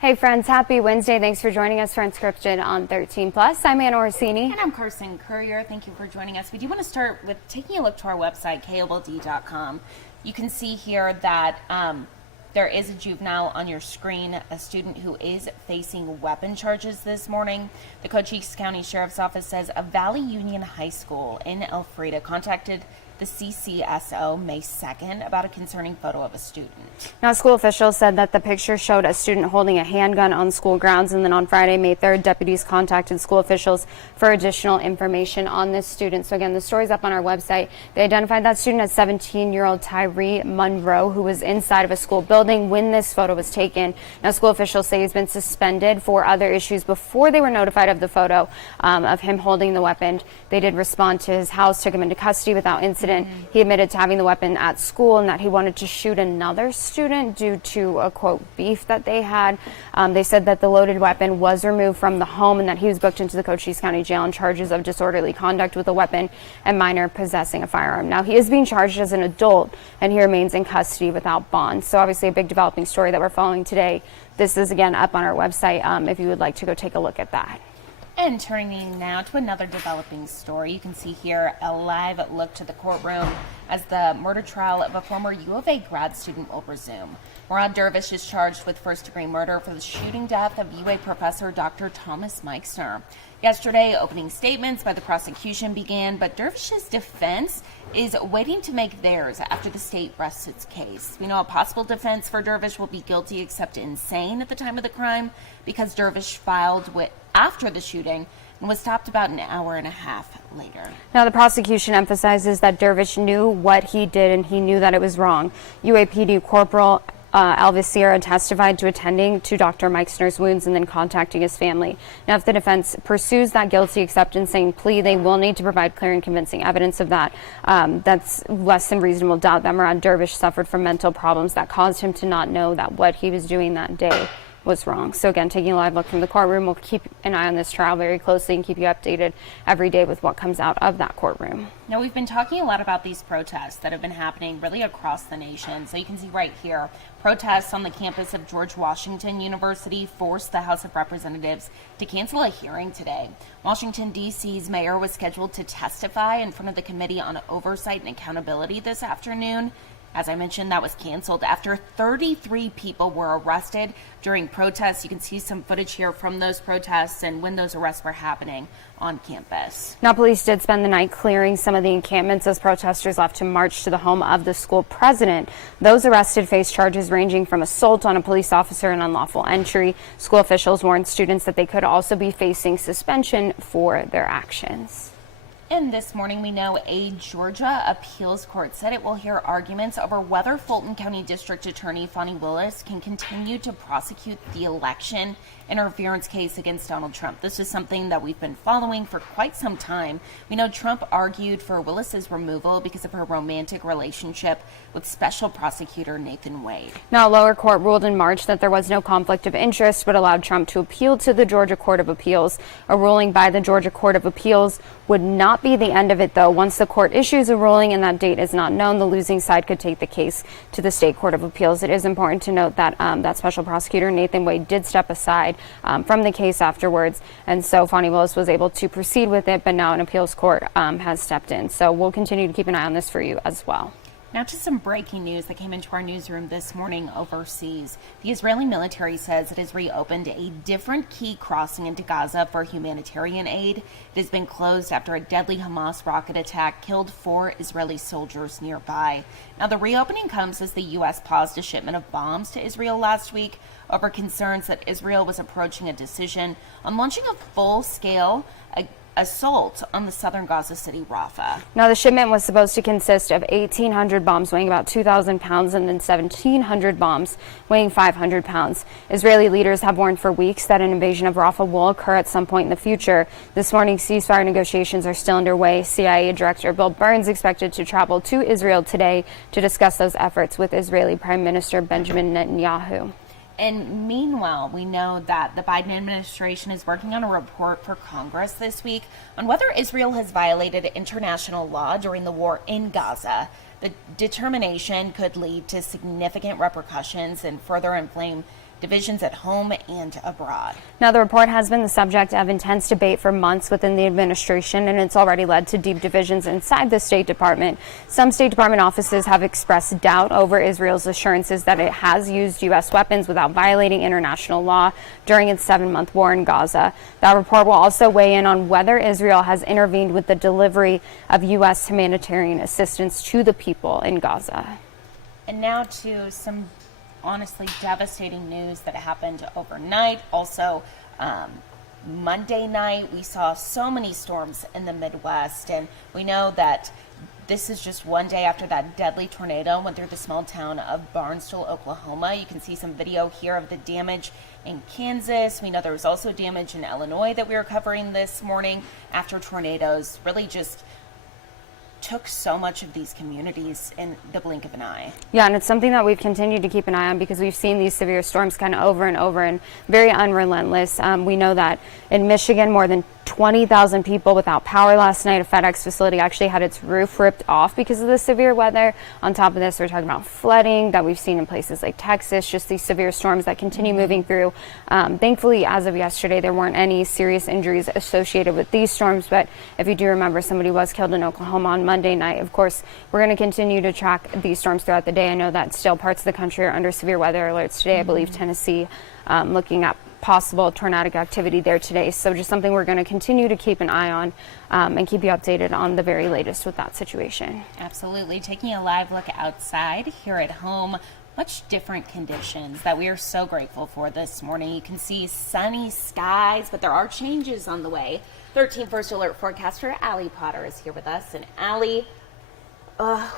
Hey friends, happy Wednesday. Thanks for joining us for Unscripted on 13 Plus. I'm Anna Orsini. And I'm Carson Courier. Thank you for joining us. We do want to start with taking a look to our website, KOLD.com. You can see here that there is a juvenile on your screen, a student who is facing weapon charges this morning. The Cochise County Sheriff's Office says a Valley Union High School in Elfrida contacted the CCSO May 2nd about a concerning photo of a student. Now, school officials said that the picture showed a student holding a handgun on school grounds, and then on Friday, May 3rd, deputies contacted school officials for additional information on this student. So again, the story's up on our website. They identified that student as 17-year-old Tyree Monroe, who was inside of a school building when this photo was taken. Now, school officials say he's been suspended for other issues before they were notified of the photo of him holding the weapon. They did respond to his house, took him into custody without incident. He admitted to having the weapon at school and that he wanted to shoot another student due to a, quote, beef that they had. They said that the loaded weapon was removed from the home and that he was booked into the Cochise County Jail on charges of disorderly conduct with a weapon and minor possessing a firearm. Now, he is being charged as an adult and he remains in custody without bond. So obviously a big developing story that we're following today. This is, again, up on our website if you would like to go take a look at that. And turning now to another developing story, you can see here a live look to the courtroom as the murder trial of a former U of A grad student will resume. Moran Dervish is charged with first-degree murder for the shooting death of UA professor Dr. Thomas Meixner. Yesterday, opening statements by the prosecution began, but Dervish's defense is waiting to make theirs after the state rests its case. We know a possible defense for Dervish will be guilty except insane at the time of the crime because Dervish filed after the shooting and was stopped about an hour and a half later. Now, the prosecution emphasizes that Dervish knew what he did and he knew that it was wrong. UAPD Corporal Alvis Sierra testified to attending to Dr. Meixner's wounds and then contacting his family. Now, if the defense pursues that guilty except insane plea, they will need to provide clear and convincing evidence of that. That's less than reasonable doubt that Moran Dervish suffered from mental problems that caused him to not know that what he was doing that day was wrong. So again, taking a live look from the courtroom, we'll keep an eye on this trial very closely and keep you updated every day with what comes out of that courtroom. Now, we've been talking a lot about these protests that have been happening really across the nation. So you can see right here, protests on the campus of George Washington University forced the House of Representatives to cancel a hearing today. Washington, D.C.'s mayor was scheduled to testify in front of the Committee on Oversight and Accountability this afternoon. As I mentioned, that was canceled after 33 people were arrested during protests. You can see some footage here from those protests and when those arrests were happening on campus. Now, police did spend the night clearing some of the encampments as protesters left to march to the home of the school president. Those arrested face charges ranging from assault on a police officer and unlawful entry. School officials warned students that they could also be facing suspension for their actions. And this morning, we know a Georgia appeals court said it will hear arguments over whether Fulton County District Attorney Fani Willis can continue to prosecute the election interference case against Donald Trump. This is something that we've been following for quite some time. We know Trump argued for Willis's removal because of her romantic relationship with Special Prosecutor Nathan Wade. Now, a lower court ruled in March that there was no conflict of interest, but allowed Trump to appeal to the Georgia Court of Appeals. A ruling by the Georgia Court of Appeals would not be the end of it, though. Once the court issues a ruling and that date is not known, the losing side could take the case to the State Court of Appeals. It is important to note that that Special Prosecutor Nathan Wade did step aside from the case afterwards, and so Fani Willis was able to proceed with it, but now an appeals court has stepped in. So we'll continue to keep an eye on this for you as well. Now to some breaking news that came into our newsroom this morning overseas. The Israeli military says it has reopened a different key crossing into Gaza for humanitarian aid. It has been closed after a deadly Hamas rocket attack killed 4 Israeli soldiers nearby. Now the reopening comes as the U.S. paused a shipment of bombs to Israel last week over concerns that Israel was approaching a decision on launching a full-scale assault on the southern Gaza city, Rafah. Now, the shipment was supposed to consist of 1,800 bombs weighing about 2,000 pounds and then 1,700 bombs weighing 500 pounds. Israeli leaders have warned for weeks that an invasion of Rafah will occur at some point in the future. This morning, ceasefire negotiations are still underway. CIA Director Bill Burns expected to travel to Israel today to discuss those efforts with Israeli Prime Minister Benjamin Netanyahu. And meanwhile, we know that the Biden administration is working on a report for Congress this week on whether Israel has violated international law during the war in Gaza. The determination could lead to significant repercussions and further inflame divisions at home and abroad. Now, the report has been the subject of intense debate for months within the administration, and it's already led to deep divisions inside the State Department. Some State Department offices have expressed doubt over Israel's assurances that it has used U.S. weapons without violating international law during its 7-month war in Gaza. That report will also weigh in on whether Israel has intervened with the delivery of U.S. humanitarian assistance to the people in Gaza. And now to some honestly devastating news that happened overnight. Also, Monday night, we saw so many storms in the Midwest, and we know that this is just one day after that deadly tornado went through the small town of Barnesville, Oklahoma. You can see some video here of the damage in Kansas. We know there was also damage in Illinois that we were covering this morning after tornadoes really just took so much of these communities in the blink of an eye. Yeah, and it's something that we've continued to keep an eye on because we've seen these severe storms kind of over and over and very unrelentless. We know that in Michigan, more than 20,000 people without power last night. A FedEx facility actually had its roof ripped off because of the severe weather. On top of this, we're talking about flooding that we've seen in places like Texas, just these severe storms that continue moving through. Thankfully, as of yesterday, there weren't any serious injuries associated with these storms, but if you do remember, somebody was killed in Oklahoma on Monday night. Of course, we're going to continue to track these storms throughout the day. I know that still parts of the country are under severe weather alerts today. I believe Tennessee looking at possible tornadic activity there today. So just something we're going to continue to keep an eye on and keep you updated on the very latest with that situation. Absolutely. Taking a live look outside here at home. Much different conditions that we are so grateful for this morning. You can see sunny skies, but there are changes on the way. 13 First Alert forecaster Allie Potter is here with us. And Allie,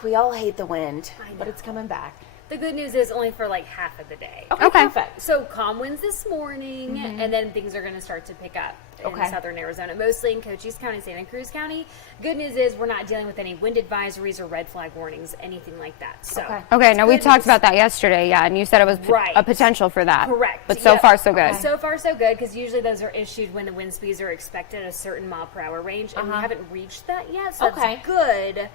we all hate the wind, but it's coming back. The good news is only for like half of the day. Okay. Perfect. So calm winds this morning, and then things are going to start to pick up in southern Arizona, mostly in Cochise County, Santa Cruz County. Good news is we're not dealing with any wind advisories or red flag warnings, anything like that. So okay. Now we talked about that yesterday, yeah, and you said it was a potential for that. Correct. But so far so good. So far so good, because usually those are issued when the wind speeds are expected at a certain mile per hour range, and we haven't reached that yet. So that's good.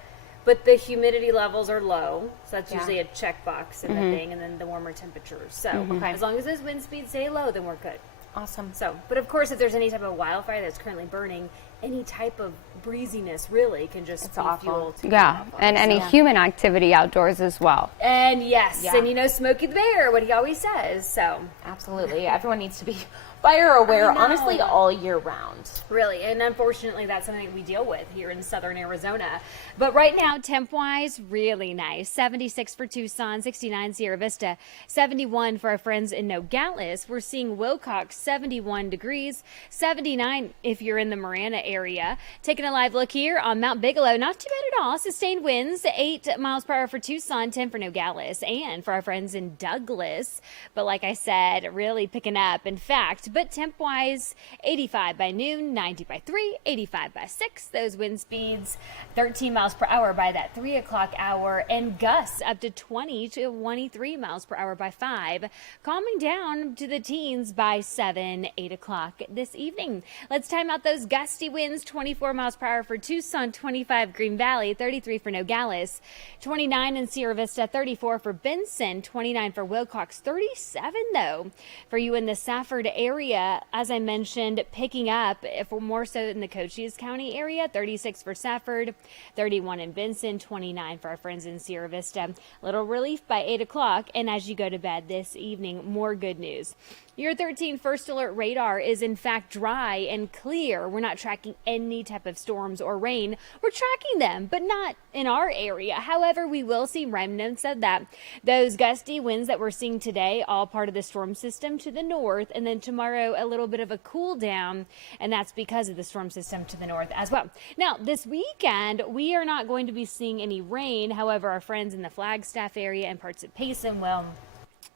But the humidity levels are low, so that's usually a checkbox in the thing, and then the warmer temperatures. So as long as those wind speeds stay low, then we're good. Awesome. So, but of course, if there's any type of wildfire that's currently burning, any type of breeziness really can just be fuel to and any human activity outdoors as well. And and you know Smokey the Bear, what he always says. So absolutely, everyone needs to be fire aware, honestly, all year round. Really, and unfortunately, that's something we deal with here in southern Arizona. But right now, temp-wise, really nice. 76 for Tucson, 69 Sierra Vista, 71 for our friends in Nogales. We're seeing Wilcox, 71 degrees, 79 if you're in the Marana area. Taking a live look here on Mount Bigelow, not too bad at all. Sustained winds, 8 miles per hour for Tucson, 10 for Nogales, and for our friends in Douglas. But like I said, really picking up. In fact, but temp-wise, 85 by noon, 90 by 3, 85 by 6. Those wind speeds, 13 miles per hour by that 3 o'clock hour, and gusts up to 20 to 23 miles per hour by 5. Calming down to the teens by 7, 8 o'clock this evening. Let's time out those gusty winds. 24 miles per hour for Tucson, 25 Green Valley, 33 for Nogales, 29 in Sierra Vista, 34 for Benson, 29 for Wilcox, 37 though for you in the Safford area. As I mentioned, picking up for more so in the Cochise County area, 36 for Safford, 31 in Benson, 29 for our friends in Sierra Vista. Little relief by 8 o'clock, and as you go to bed this evening, more good news. Your 13 First Alert radar is in fact dry and clear. We're not tracking any type of storms or rain. We're tracking them, but not in our area. However, we will see remnants of that. Those gusty winds that we're seeing today, all part of the storm system to the north, and then tomorrow a little bit of a cool down, and that's because of the storm system to the north as well. Now, this weekend, we are not going to be seeing any rain. However, our friends in the Flagstaff area and parts of Payson will,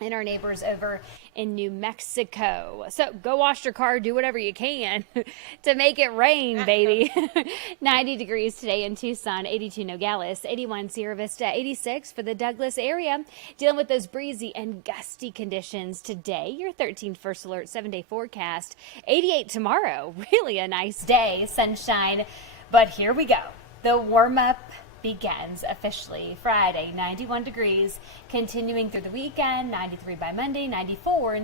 and our neighbors over in New Mexico. So go wash your car, do whatever you can to make it rain, baby. 90 degrees today in Tucson, 82 Nogales, 81 Sierra Vista, 86 for the Douglas area. Dealing with those breezy and gusty conditions today. Your 13 First Alert 7-day forecast, 88 tomorrow. Really a nice day, sunshine. But here we go. The warm-up begins officially Friday, 91 degrees, continuing through the weekend, 93 by Monday, 94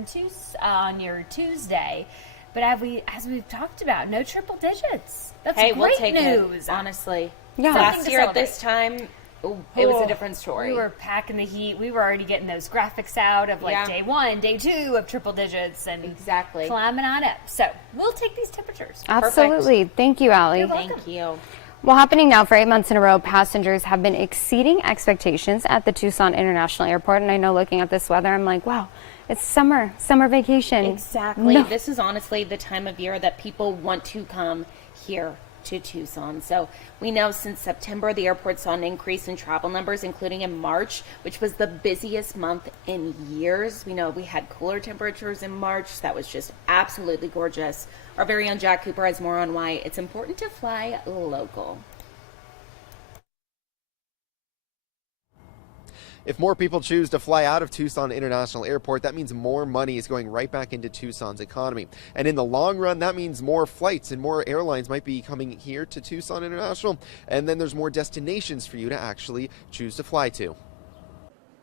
on your Tuesday. But as we've talked about, no triple digits. That's Hey, great we'll take news. it, honestly. Yeah. Last year at this time, it was a different story. We were packing the heat. We were already getting those graphics out of Yeah. day 1, day 2 of triple digits and Exactly. climbing on up. So we'll take these temperatures. Absolutely. Thank you, Allie. You're welcome. Thank you. Well, happening now for 8 months in a row, passengers have been exceeding expectations at the Tucson International Airport. And I know, looking at this weather, I'm like, wow, it's summer vacation. Exactly. No. This is honestly the time of year that people want to come here to Tucson. So we know since September, the airport saw an increase in travel numbers, including in March, which was the busiest month in years. We know we had cooler temperatures in March. That was just absolutely gorgeous. Our very own Jack Cooper has more on why it's important to fly local. If more people choose to fly out of Tucson International Airport, that means more money is going right back into Tucson's economy. And in the long run, that means more flights and more airlines might be coming here to Tucson International. And then there's more destinations for you to actually choose to fly to.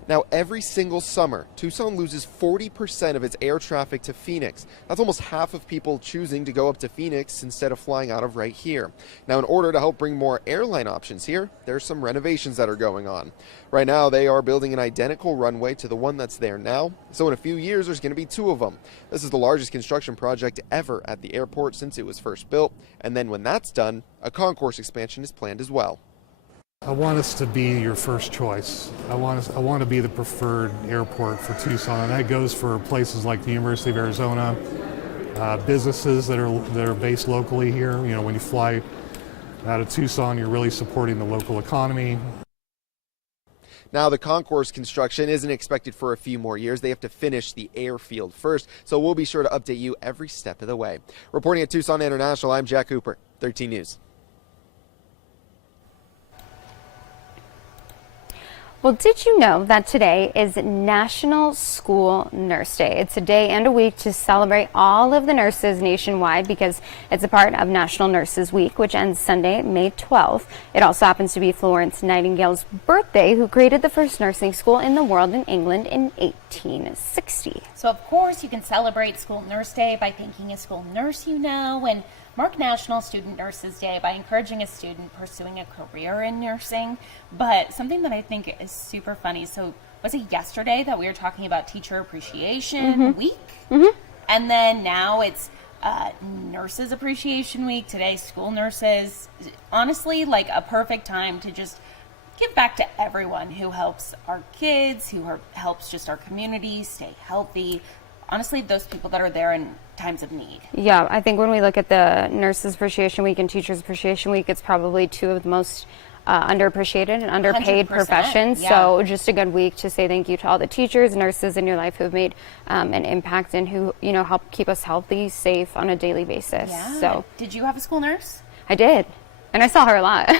Now, every single summer, Tucson loses 40% of its air traffic to Phoenix. That's almost half of people choosing to go up to Phoenix instead of flying out of right here. Now, in order to help bring more airline options here, there's some renovations that are going on. Right now, they are building an identical runway to the one that's there now. So in a few years, there's going to be 2 of them. This is the largest construction project ever at the airport since it was first built. And then when that's done, a concourse expansion is planned as well. I want us to be your first choice. I want to be the preferred airport for Tucson, and that goes for places like the University of Arizona, businesses that are based locally here. You know, when you fly out of Tucson, you're really supporting the local economy. Now, the concourse construction isn't expected for a few more years. They have to finish the airfield first, so we'll be sure to update you every step of the way. Reporting at Tucson International, I'm Jack Cooper, 13 News. Well, did you know that today is National School Nurse Day? It's a day and a week to celebrate all of the nurses nationwide because it's a part of National Nurses Week, which ends Sunday, May 12th. It also happens to be Florence Nightingale's birthday, who created the first nursing school in the world in England in 1860. So, of course, you can celebrate School Nurse Day by thanking a school nurse you know, and mark National Student Nurses Day by encouraging a student pursuing a career in nursing. But something that I think is super funny, so was it yesterday that we were talking about Teacher Appreciation Week? And then now it's Nurses Appreciation Week. Today, school nurses. Honestly, like a perfect time to just give back to everyone who helps our kids, who helps just our community stay healthy. Honestly, those people that are there in times of need. Yeah, I think when we look at the Nurses Appreciation Week and Teachers Appreciation Week, it's probably 2 of the most underappreciated and underpaid 100%, professions. yeah. So just a good week to say thank you to all the teachers, nurses in your life who have made an impact and who, you know, help keep us healthy, safe on a daily basis. Yeah. So Did you have a school nurse? I did. And I saw her a lot.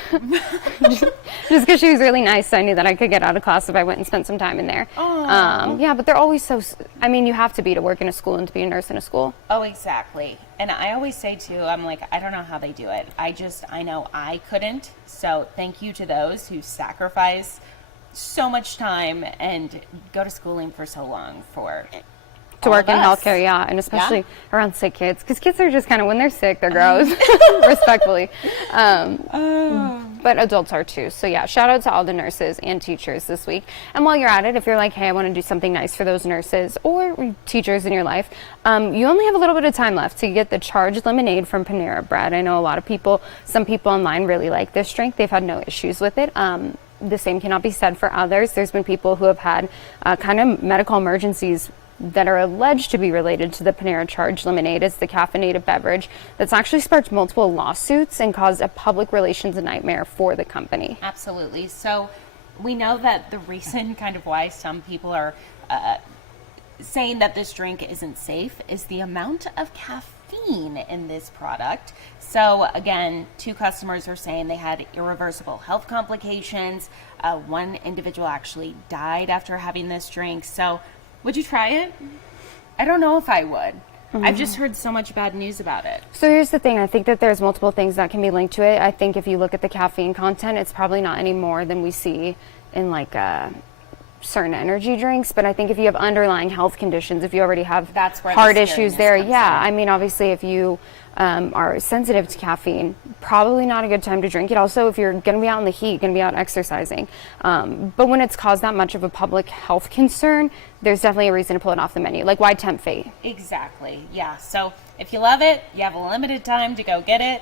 Just because she was really nice, so I knew that I could get out of class if I went and spent some time in there. Yeah, but they're always so, I mean, you have to be to work in a school and to be a nurse in a school. Oh, exactly. And I always say, too, I'm like, I don't know how they do it. I know I couldn't. So thank you to those who sacrifice so much time and go to schooling for so long for To all work in of us. healthcare, yeah, and especially around sick kids, because kids are just kind of, when they're sick, they're gross, respectfully. But adults are too. So yeah, shout out to all the nurses and teachers this week. And while you're at it, if you're like, hey, I want to do something nice for those nurses or teachers in your life, you only have a little bit of time left to get the charged lemonade from Panera Bread. I know a lot of people, some people online really like this drink. They've had no issues with it. The same cannot be said for others. There's been people who have had kind of medical emergencies that are alleged to be related to the Panera Charged Lemonade. It's the caffeinated beverage that's actually sparked multiple lawsuits and caused a public relations nightmare for the company. Absolutely. So we know that the reason kind of why some people are saying that this drink isn't safe is the amount of caffeine in this product. So again, 2 customers are saying they had irreversible health complications. One individual actually died after having this drink. So would you try it? I don't know if I would. I've just heard so much bad news about it. So here's the thing. I think that there's multiple things that can be linked to it. I think if you look at the caffeine content, it's probably not any more than we see in like certain energy drinks. But I think if you have underlying health conditions, if you already have That's where heart the issues scariness there, comes yeah. in. I mean, obviously, if you are sensitive to caffeine, probably not a good time to drink it. Also, if you're going to be out in the heat, going to be out exercising. But when it's caused that much of a public health concern, there's definitely a reason to pull it off the menu. Like, why tempt fate? Exactly. Yeah. So if you love it, you have a limited time to go get it.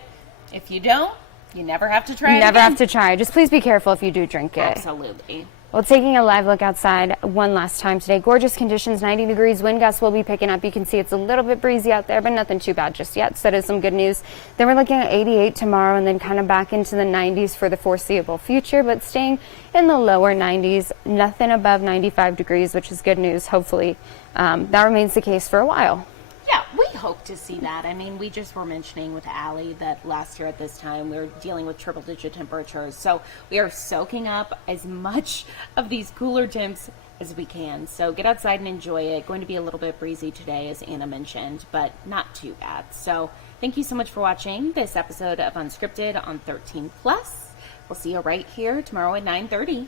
If you don't, you never have to try You it never again. have to try. Just please be careful if you do drink it. Absolutely. Well, taking a live look outside one last time today. Gorgeous conditions, 90 degrees. Wind gusts will be picking up. You can see it's a little bit breezy out there, but nothing too bad just yet. So that is some good news. Then we're looking at 88 tomorrow and then kind of back into the 90s for the foreseeable future, but staying in the lower 90s. Nothing above 95 degrees, which is good news. Hopefully that remains the case for a while. Yeah, we hope to see that. I mean, we just were mentioning with Allie that last year at this time we were dealing with triple-digit temperatures. So we are soaking up as much of these cooler temps as we can. So get outside and enjoy it. Going to be a little bit breezy today, as Anna mentioned, but not too bad. So thank you so much for watching this episode of Unscripted on 13 Plus. We'll see you right here tomorrow at 9:30.